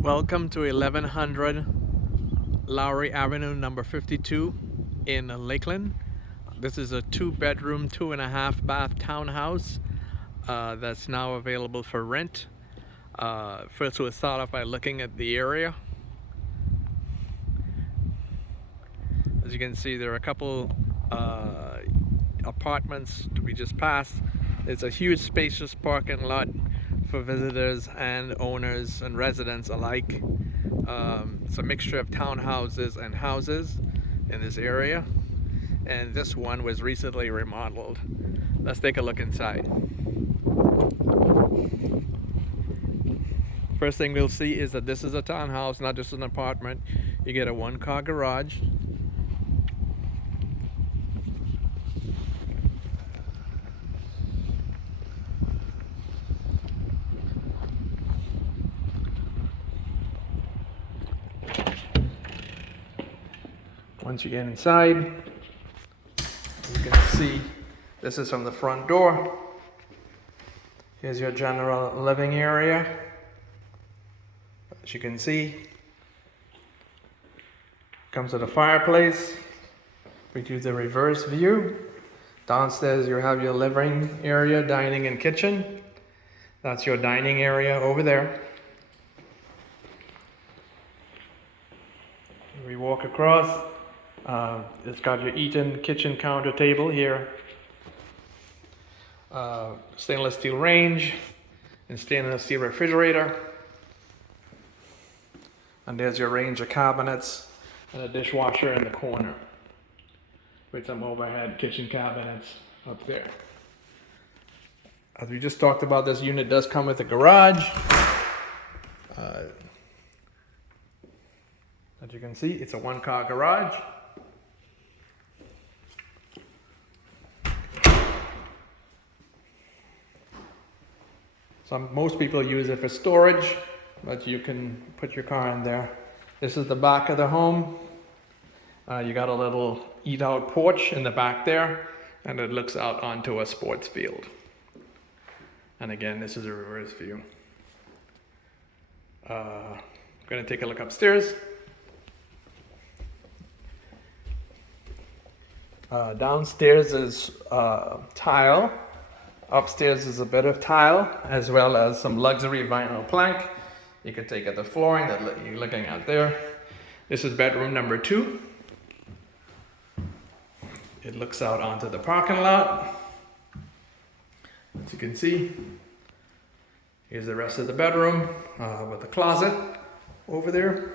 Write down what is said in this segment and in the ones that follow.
Welcome to 1100 Lowry Avenue, number 52 in Lakeland. This is a 2-bedroom, 2.5-bath townhouse that's now available for rent. First, we'll start off by looking at the area. As you can see, there are a couple apartments we just passed. It's a huge, spacious parking lot for visitors and owners and residents alike. It's a mixture of townhouses and houses in this area, and this one was recently remodeled. Let's take a look inside. First thing we'll see is that this is a townhouse, not just an apartment. You get a 1-car garage. Once you get inside, you can see this is from the front door. Here's your general living area. As you can see, comes with a fireplace. We do the reverse view. Downstairs you have your living area, dining and kitchen. That's your dining area over there. We walk across. It's got your eat-in kitchen counter table here. Stainless steel range and stainless steel refrigerator. And there's your range of cabinets and a dishwasher in the corner with some overhead kitchen cabinets up there. As we just talked about, this unit does come with a garage. As you can see, it's a 1-car garage. Most people use it for storage, but you can put your car in there. This is the back of the home. You got a little eat-out porch in the back there, and it looks out onto a sports field. And again, this is a reverse view. I'm going to take a look upstairs. Downstairs is tile. Upstairs is a bit of tile, as well as some luxury vinyl plank. You can take at the flooring that you're looking at there. This is bedroom number 2. It looks out onto the parking lot. As you can see, here's the rest of the bedroom with the closet over there.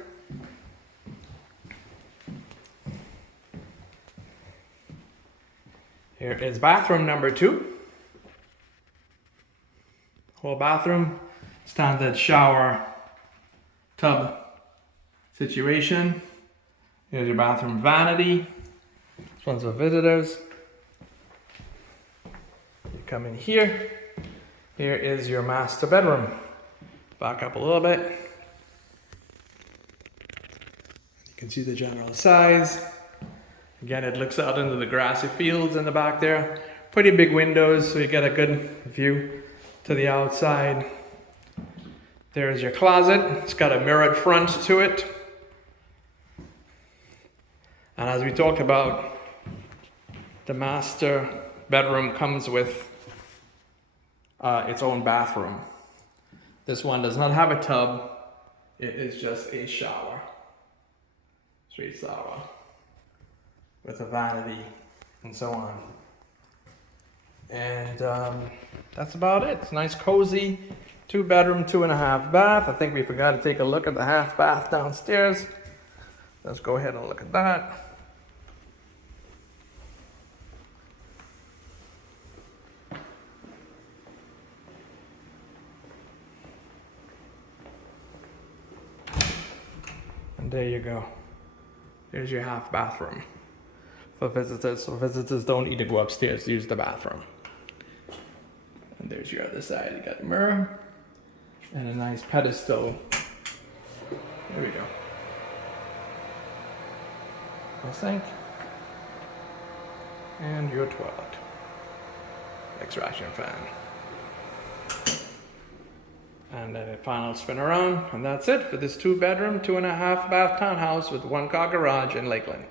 Here is bathroom number 2. Whole bathroom, standard shower, tub situation. Here's your bathroom vanity. This one's for visitors. You come in here. Here is your master bedroom. Back up a little bit. You can see the general size. Again, it looks out into the grassy fields in the back there. Pretty big windows, so you get a good view to the outside. There's your closet. It's got a mirrored front to it. And as we talked about, the master bedroom comes with its own bathroom. This one does not have a tub. It is just a shower. Straight shower with a vanity and so on. And that's about it. It's nice, cozy, 2-bedroom, 2.5-bath. I think we forgot to take a look at the half bath downstairs. Let's go ahead and look at that. And there you go. There's your half bathroom for visitors. So visitors don't need to go upstairs to use the bathroom. And there's your other side. You got a mirror and a nice pedestal. There we go. A sink and your toilet. Extraction fan. And then a final spin around, and that's it for this 2-bedroom, 2.5 bath townhouse with 1-car garage in Lakeland.